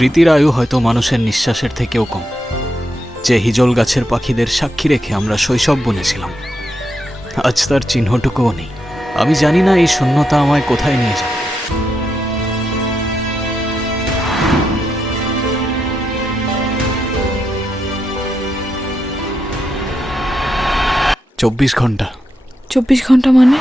স্মৃতির আয়ু হয়তো মানুষের নিঃশ্বাসের থেকেও কম। যে হিজল গাছের পাখিদের সাক্ষী রেখে আমরা শৈশব বুনেছিলাম, আজ তার চিহ্নটুকুও নেই। আমি জানি না এই শূন্যতা আমায় কোথায় নিয়ে যাবে। চব্বিশ ঘন্টা 24 ঘন্টা মানে?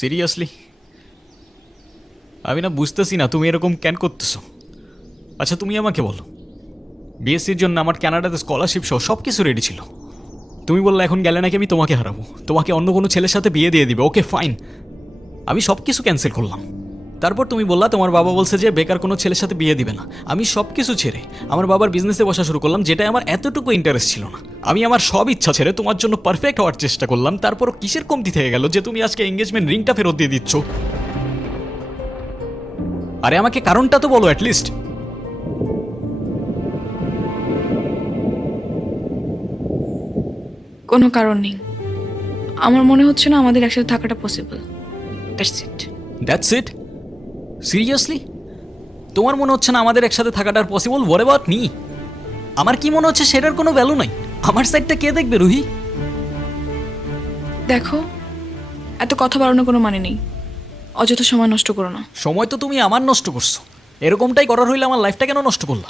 সিরিয়াসলি আমি না বুঝতেছি না তুমি এরকম কেন করতেছো। আচ্ছা তুমি আমাকে বলো, বিএসসির জন্য আমার কানাডাতে স্কলারশিপ সহ সব কিছু রেডি ছিল। তুমি বললে এখন গেলে নাকি আমি তোমাকে হারাবো, তোমাকে অন্য কোনো ছেলের সাথে বিয়ে দিয়ে দিবে। ওকে ফাইন, আমি সব কিছু ক্যান্সেল করলাম। তারপর তুমি বললা তোমার বাবা বলছে যে বেকার কোনো ছেলের সাথে বিয়ে দিবে না। আমি সব কিছু ছেড়ে আমার বাবার বিজনেসে বসা শুরু করলাম, যেটাই আমার এতটুকু ইন্টারেস্ট ছিল না। আমি আমার সব ইচ্ছা ছেড়ে তোমার জন্য পারফেক্ট হওয়ার চেষ্টা করলাম। তারপরও কিসের কমতি থেকে গেল যে তুমি আজকে এঙ্গেজমেন্ট রিংটা ফেরত দিয়ে দিচ্ছ? আরে আমাকে কারণটা তো বলো অ্যাটলিস্ট। কোনো কারণ নেই। আমার মনে হচ্ছে না আমাদের একসাথে থাকাটা possible. That's it. That's it? Seriously তোমার মনে হচ্ছে না আমাদের একসাথে থাকাটা পসিবল? What about me? আমার কি মনে হচ্ছে সেটার কোনো ভ্যালু নাই? আমার সাইডটা কে দেখবে রুহি? দেখো, এত কথা বাড়ানোর কোনো মানে নেই। অযথা সময় নষ্ট করো না। সময় তো তুমি আমার নষ্ট করছো। এরকমটাই করার হইলে আমার লাইফটা কেন নষ্ট করলা?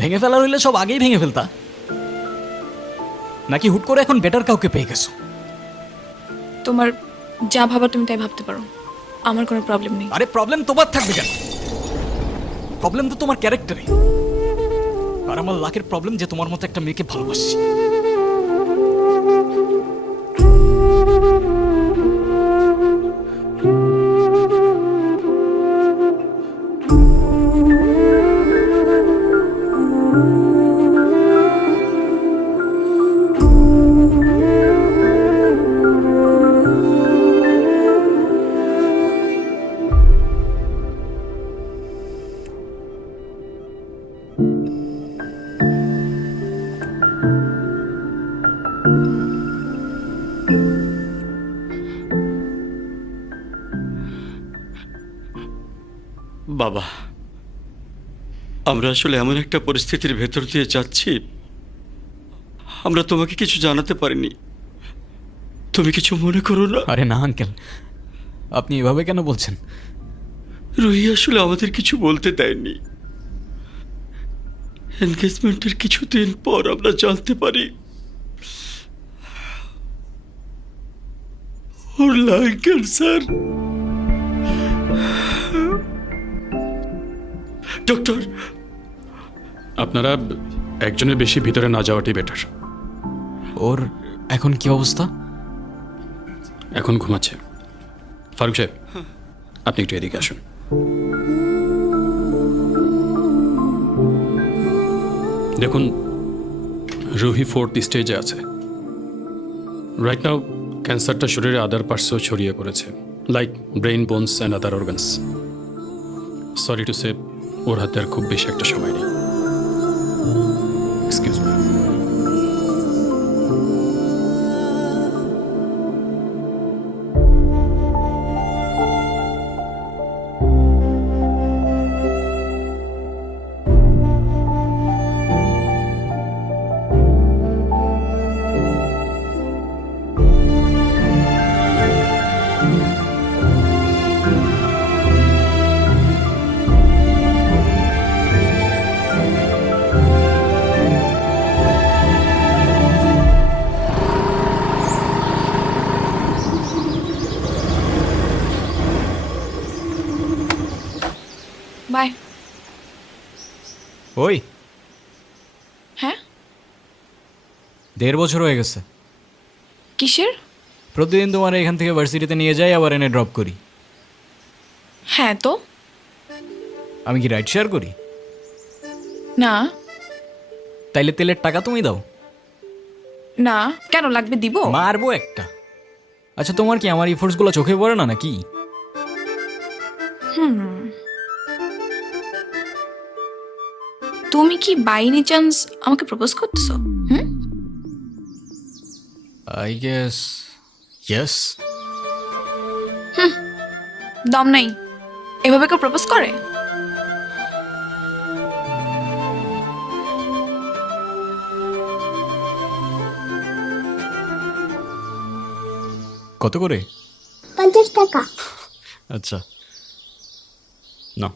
ভেঙে ফেলার হইলে সব আগেই ভেঙে ফেলতা, নাকি হুট করে এখন বেটার কাউকে পেয়ে গেছো? তোমার যা ভাবা তুমি তাই ভাবতে পারো, আমার কোনো প্রবলেম নেই। আরে প্রবলেম তোমার থাকবে কেন? প্রবলেম তো তোমার ক্যারেক্টারে। আর আমার লাখের প্রবলেম যে তোমার মতো একটা মেয়েকে ভালোবাসি। বাবা, আমরা আসলে এমন একটা পরিস্থিতির ভেতর দিয়ে যাচ্ছি, আমরা তোমাকে কিছু জানাতে পারিনি। তুমি কিছু মনে করো না। আরে না আঙ্কেল, আপনি এভাবে কেন বলছেন? রুহি আসলে আমাদের কিছু বলতে দেয়নি। এনগেজমেন্টের কিছুদিন পর আমরা জানতে পারি ওর লাং ক্যান্সার। ডক্টর, আপনারা একজনের বেশি ভিতরে না যাওয়াটাই বেটার। ওর এখন কি অবস্থা? এখন ঘুমাচ্ছে। ফারুক সাহেব, আপনি একটু এদিকে আসুন। দেখুন, রুহি 4th স্টেজে আছে। রাইট নাও ক্যান্সারটা শরীরে আদার পার্টসও ছড়িয়ে পড়েছে, like brain, bones and other organs. Sorry to say, ওর হাতে আর খুব বেশি একটা সময় নেই। Excuse me. বাই। ওই হ্যাঁ, 1.5 বছর হয়ে গেছে। কিসের? প্রতিদিন তোমার এখান থেকে ভার্সিটিতে নিয়ে যাই, আবার এনে ড্রপ করি। হ্যাঁ তো। আমি কি রাইড শেয়ার করি? না তাইলে তেলের টাকা তুমি দাও। না, কেন লাগবে? দিব। মারবো একটা। আচ্ছা, তোমার কি আমার ইফোর্টসগুলো চোখে পড়ে না নাকি? তুমি কি বাই এনি চান্স আমাকে প্রপোজ করতেছো? I guess yes. দম নাই, এভাবে কেউ প্রপোজ করে? কত করে? 50 টাকা। আচ্ছা, না।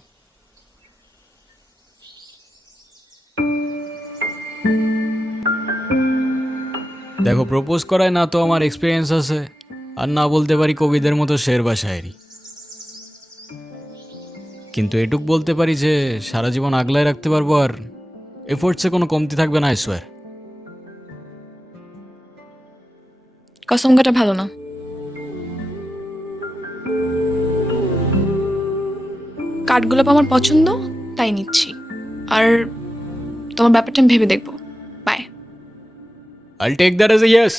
দেখো, প্রপোজ করায় না তো আমার এক্সপিরিয়েন্স আছে, আর না বলতে পারি কবিদের মতো শের বা শায়েরি। কিন্তু এটুক বলতে পারি যে সারা জীবন আগলায় রাখতে পারবো, আর এফোর্টসে কোনো কমতি থাকবে না, আই সোয়ার। কসম কাটা ভালো না। কাঠগোলাপ আমার পছন্দ, তাই নিচ্ছি। আর তোমার ব্যাপারটা আমি ভেবে দেখবো। By. I'll take that as a yes.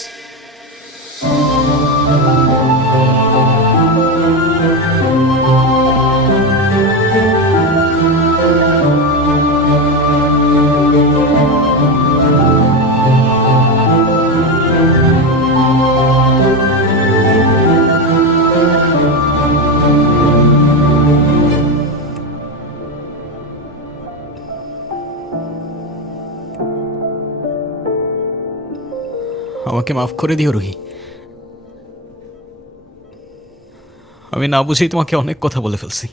আমাকে মাফ করে দিও রুহি। আমি না বুঝেই তোমাকে অনেক কথা বলে ফেলছি।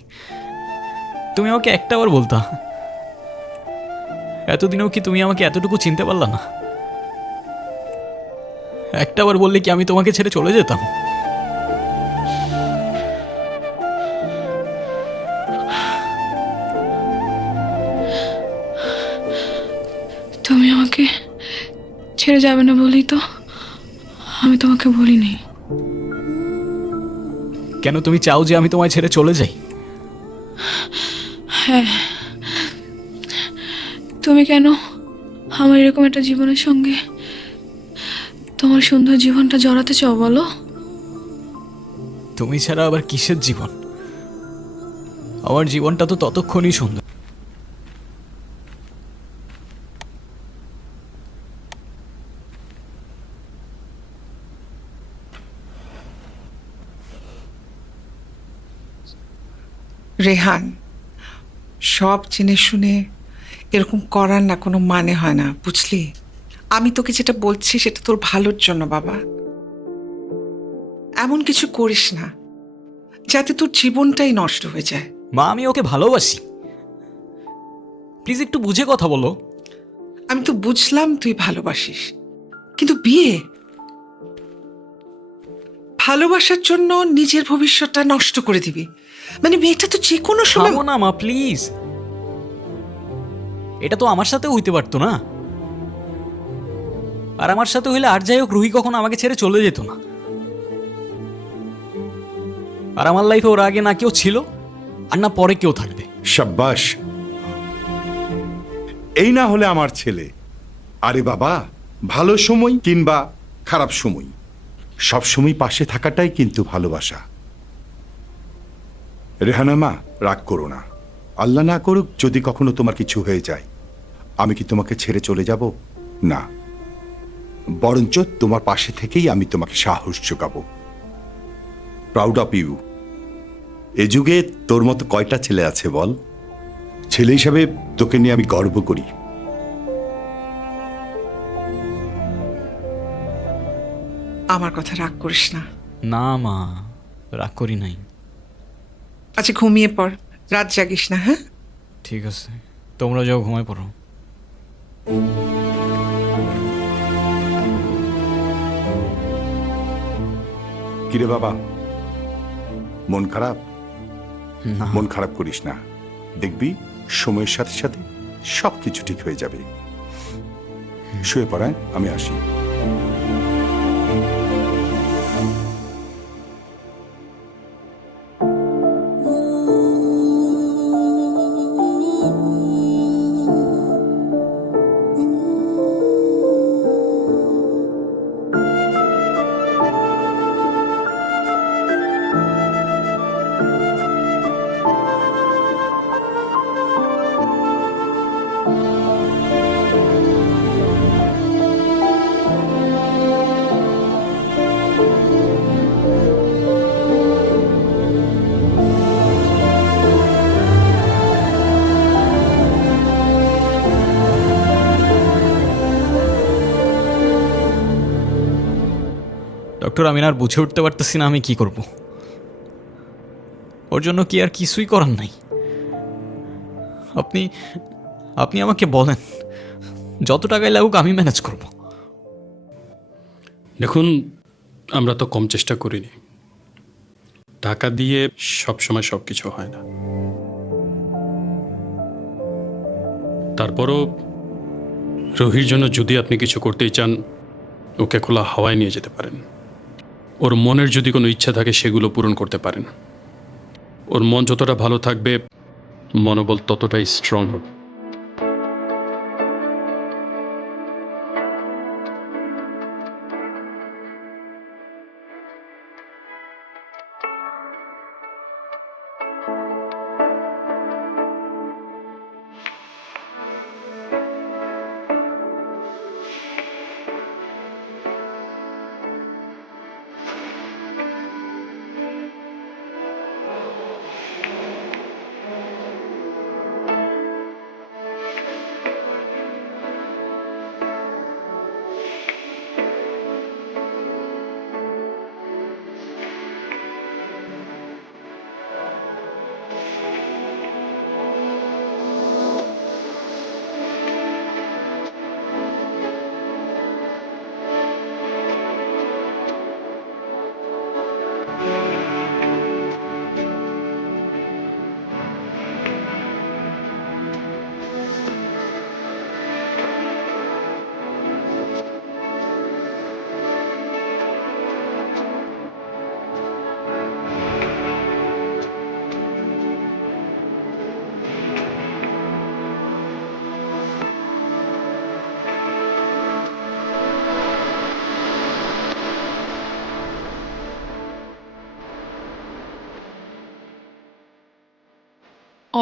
তুমি আমাকে একটাবার বলতা। এতদিনেও কি তুমি আমাকে এতটুকু চিনতে পারলা না? একটাবার বললে কি আমি তোমাকে ছেড়ে চলে যেতাম? তুমি আমাকে ছেড়ে যাবে না বলেই তো আমি তোমাকে বলিনি। কেন তুমি চাও যে আমি তোমায় ছেড়ে চলে যাই? হ্যাঁ, তুমি কেন আমার এরকম একটা জীবনের সঙ্গে তোমার সুন্দর জীবনটা জড়াতে চাও বলো? তুমি ছাড়া আবার কিসের জীবন? আমার জীবনটা তো ততক্ষণই সুন্দর। রেহান, সব জেনে শুনে এরকম করার না কোনো মানে হয় না, বুঝলি? আমি তোকে যেটা বলছি সেটা তোর ভালোর জন্য বাবা। এমন কিছু করিস না যাতে তোর জীবনটাই নষ্ট হয়ে যায়। মা, আমি ওকে ভালোবাসি। প্লিজ একটু বুঝে কথা বলো। আমি তো বুঝলাম তুই ভালোবাসিস, কিন্তু বিয়ে, ভালোবাসার জন্য নিজের ভবিষ্যৎটা নষ্ট করে দিবি? মানে মেয়েটা তো যে কোনো সময়। থামো না মা, প্লিজ। এটা তো আমার সাথেও হইতে পারতো না। আর আমার সাথে হইলে আর যাই হোক, রুহি কখনো আমাকে ছেড়ে চলে যেত না। আর আমার লাইফে ওর আগে না কেউ ছিল, আর না পরে কেউ থাকবে। সাব্বাস, এই না হলে আমার ছেলে। আরে বাবা, ভালো সময় কিংবা খারাপ সময় সব সময় পাশে থাকাটাই কিন্তু ভালোবাসা। রেহানা মা, রাগ করো না। আল্লাহ না করুক যদি কখনো তোমার কিছু হয়ে যায়, আমি কি তোমাকে ছেড়ে চলে যাব? না, বরঞ্চ তোমার পাশে থেকেই আমি তোমাকে সাহস যোগাবো। Proud of you. এ যুগে তোর মতো কয়টা ছেলে আছে বল? ছেলে হিসাবে তোকে নিয়ে আমি গর্ব করি। আমার কথা রাগ করিস না। না মা, রাগ করি নাই। আচ্ছা ঘুমিয়ে পড়, রাত জাগিস না। হ্যাঁ, ঠিক আছে, তোমরা যাও, ঘুমায় পড়ো। কিরে বাবা, মন খারাপ? না মন খারাপ করিস না। দেখবি সময়ের সাথে সাথে সব কিছু ঠিক হয়ে যাবে। শুয়ে পড়ায়, আমি আসি। ডক্টর, আমি আর বুঝে উঠতে পারতেছি না আমি কি করব। ওর জন্য কি আর কিছুই করার নাই? আপনি আপনি আমাকে বলেন, যত টাকায় লাগুক আমি ম্যানেজ করব। দেখুন, আমরা তো কম চেষ্টা করিনি। টাকা দিয়ে সবসময় সব কিছু হয় না। তারপরও রোহির জন্য যদি আপনি কিছু করতেই চান, ওকে খোলা হাওয়ায় নিয়ে যেতে পারেন। ওর মনের যদি কোনো ইচ্ছা থাকে সেগুলো পূরণ করতে পারেন। ওর মন যতটা ভালো থাকবে, মনোবল ততটাই স্ট্রং হবে।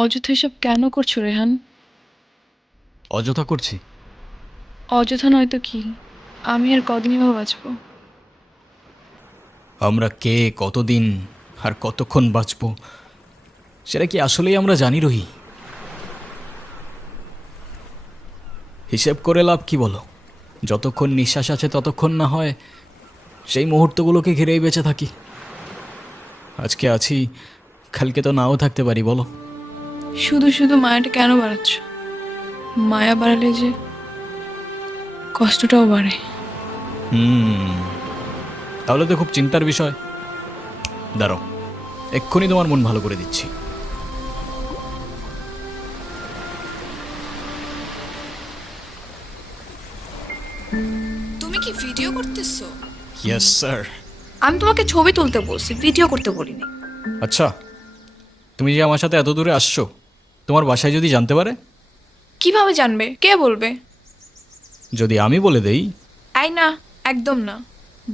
অযথা এসব কেন করছো রেহান? অযথা করছি? অযথা নয়তো কি? আমি আর কদিন এভাবে বাঁচবো? আমরা কে, কতদিন আর কতক্ষণ বাঁচব সেটা কি আসলেই আমরা জানি রহি? হিসেব করে লাভ কি বলো? যতক্ষণ নিঃশ্বাস আছে ততক্ষণ না হয় সেই মুহূর্তগুলোকে ঘিরেই বেঁচে থাকি। আজকে আছি, কালকে তো নাও থাকতে পারি, বলো? শুধু শুধু মায়াটা কেন বাড়াচ্ছ? মায়া বাড়ালে যে কষ্টটাও বাড়ে। তাহলে তো খুব চিন্তার বিষয়। দাঁড়াও, এক্ষুনি তোমার মন ভালো করে দিচ্ছি। তুমি কি ভিডিও করতেছো? Yes sir. আমি তোমাকে ছবি তুলতে বলছি, ভিডিও করতে বলিনি। আচ্ছা, তুমি যে আমার সাথে এত দূরে আসছো, তোমার বাসায় যদি জানতে পারে? কিভাবে জানবে? কে বলবে? যদি আমি বলে দেই? আই না, একদম না।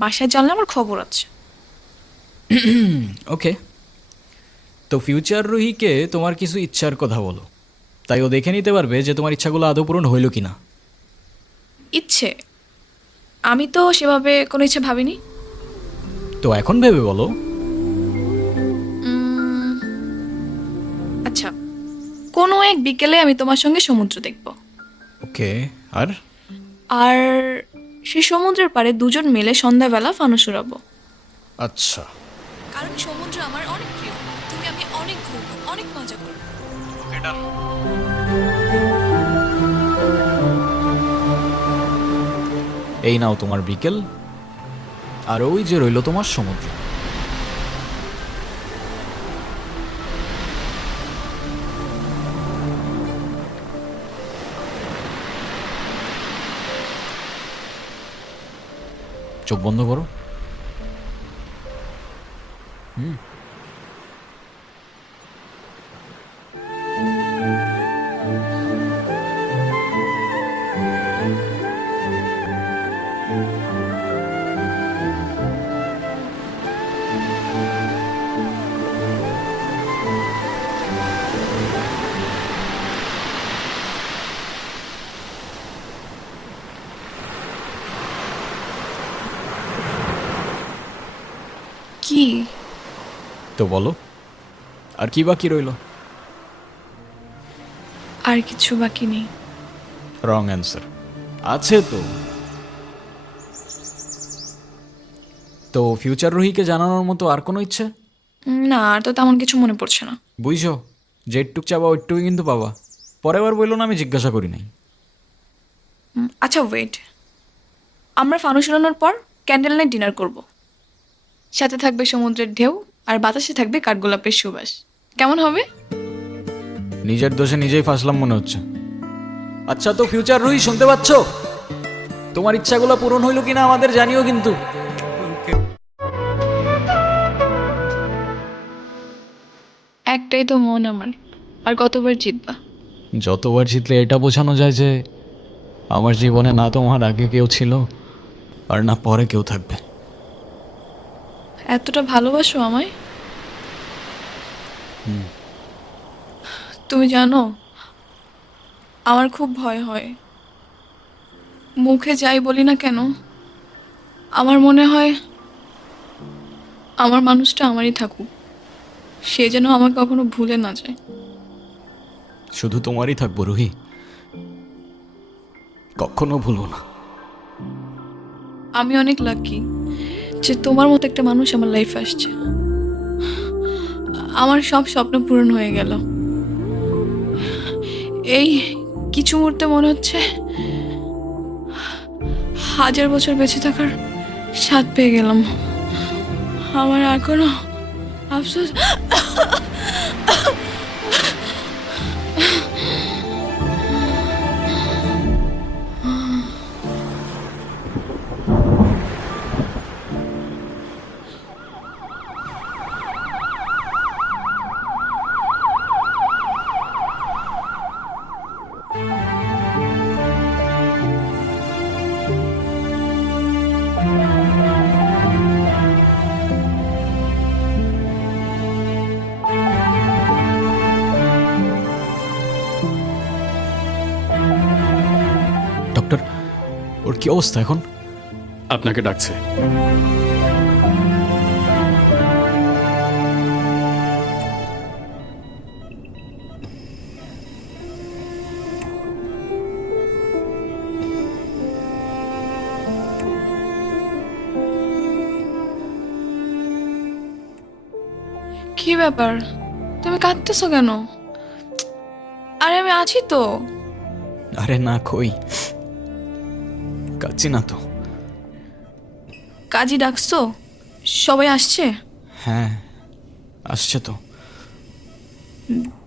বাসায় জানলে আমার খবর আছে। ওকে, তো ফিউচার রুহিকে তোমার কিছু ইচ্ছার কথা বলো, তাই ও দেখে নিতে পারবে যে তোমার ইচ্ছাগুলো আদৌ পূরণ হইল কি না। ইচ্ছে? আমি তো সেভাবে কোনো ইচ্ছে ভাবিনি। তো এখন ভেবে বলো। আচ্ছা, কোনো এক বিকেলে আমি তোমার সঙ্গে সমুদ্র দেখব। ওকে, আর? আর সেই সমুদ্রের পাড়ে দুজন মিলে সন্ধ্যাবেলা ফানুস উড়াবো। আচ্ছা, কারণ সমুদ্র আমার অনেক প্রিয়। তুমি আমি অনেক ঘুরবো, অনেক মজা করবো। এই নাও তোমার বিকেল, আর ওই যে রইল তোমার সমুদ্র। চোখ বন্ধ করো। কি? তো বলো, আর কি বাকি রইলো? আর কিছু বাকি নেই। Wrong answer. আছে তো। তো ফিউচার রুহিকে জানানোর মতো আর কোনো ইচ্ছে? না, আর তো তেমন কিছু মনে পড়ছে না। বুঝছো, যেটুক চাবা ওইটুকুই কিন্তু পাবা। পরের বার বললো না আমি জিজ্ঞাসা করি নাই। আচ্ছা ওয়েট, আমরা ফানুস উড়ানোর পর ক্যান্ডেল নাইট ডিনার করব। সাথে থাকবে সমুদ্রের ঢেউ আর বাতাসে থাকবে কাঠগোলাপের সুবাস। কেমন হবে? নিজের দোষে নিজেই ফাঁসলাম মনে হচ্ছে। আচ্ছা তো ফিউচার রুহি, শুনতে পাচ্ছ? তোমার ইচ্ছাগুলো পূরণ হইল কিনা আমাদের জানিও কিন্তু। একটাই তো মন আমার, আর কতবার জিতবা? যতবার জিতলে এটা বোঝানো যায় যে আমার জীবনে না তোমার আগে কেউ ছিল আর না পরে কেউ থাকবে। এতটা ভালোবাসো আমায়? তুমি জানো, আমার খুব ভয় হয়। মুখে যাই বলি না কেন, আমার মনে হয় আমার মানুষটা আমারই থাকুক, সে যেন আমাকে কখনো ভুলে না যায়। শুধু তোমারই থাকবো রুহি, কখনো ভুলবো না। আমি অনেক লাকি যে তোমার মতো একটা মানুষ আমার লাইফে আসছে। আমার সব স্বপ্ন পূরণ হয়ে গেল। এই কিছু মুহূর্তে মনে হচ্ছে 1000 বছর বেঁচে থাকার স্বাদ পেয়ে গেলাম। আমার আর কোনো আফসোস। ডক্টর, ওর কি অবস্থা এখন? আপনাকে ডাকছে। কি ব্যাপার, তুমি কাঁদতেছো কেন? আরে আমি আছি তো। আরে না, কই কাচ্ছি না তো। কাজী ডাকছো? সবাই আসছে? হ্যাঁ, আসছে তো।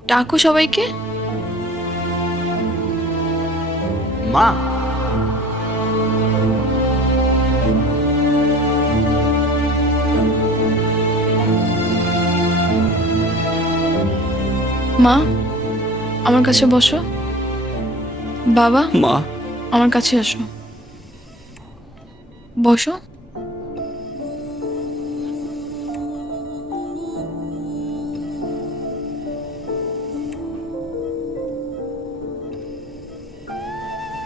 ডাকো সবাইকে। মা, মা, আমার কাছে বসো। বাবা, মা, আমার কাছে আসো। বসো।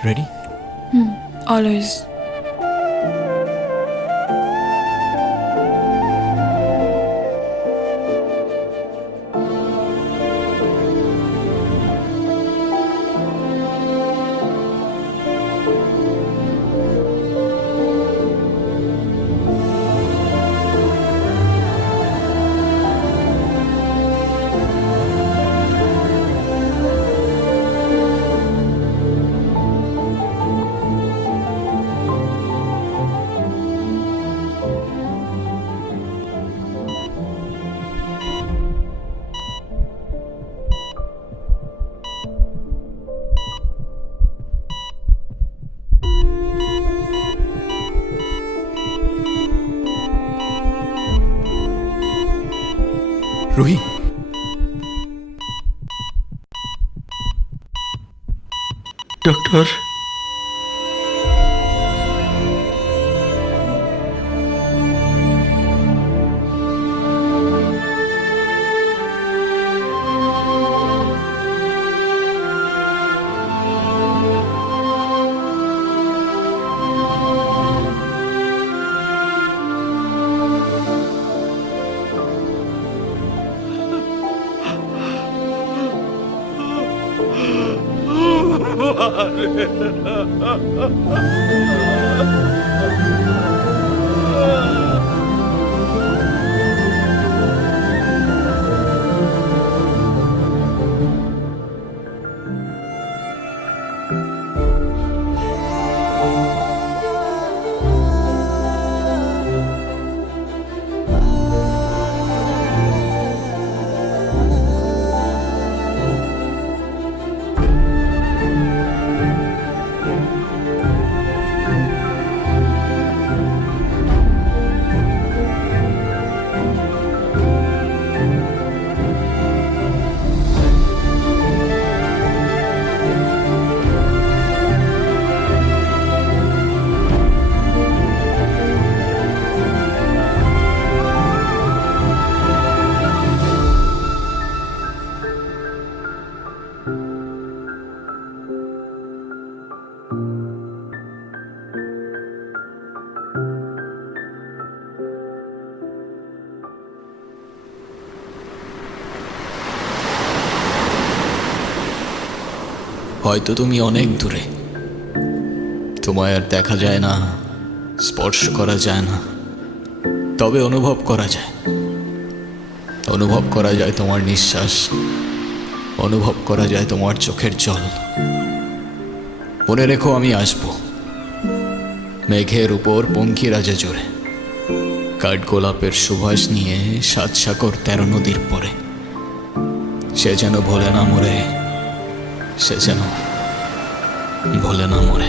রেডি? অলওয়েজ। রুহি, ডক্টর, হয়তো তুমি অনেক দূরে, তোমায় আর দেখা যায় না, স্পর্শ করা যায় না, তবে অনুভব করা যায়। অনুভব করা যায় তোমার নিঃশ্বাস, অনুভব করা যায় তোমার চোখের জল। মনে রেখো, আমি আসব মেঘের উপর পঙ্খিরাজে জোরে, কাঠগোলাপের সুবাস নিয়ে 7 সাগর 13 নদীর পরে। সে যেন ভোলে না মরে, সে যেন ভোলে না মরে।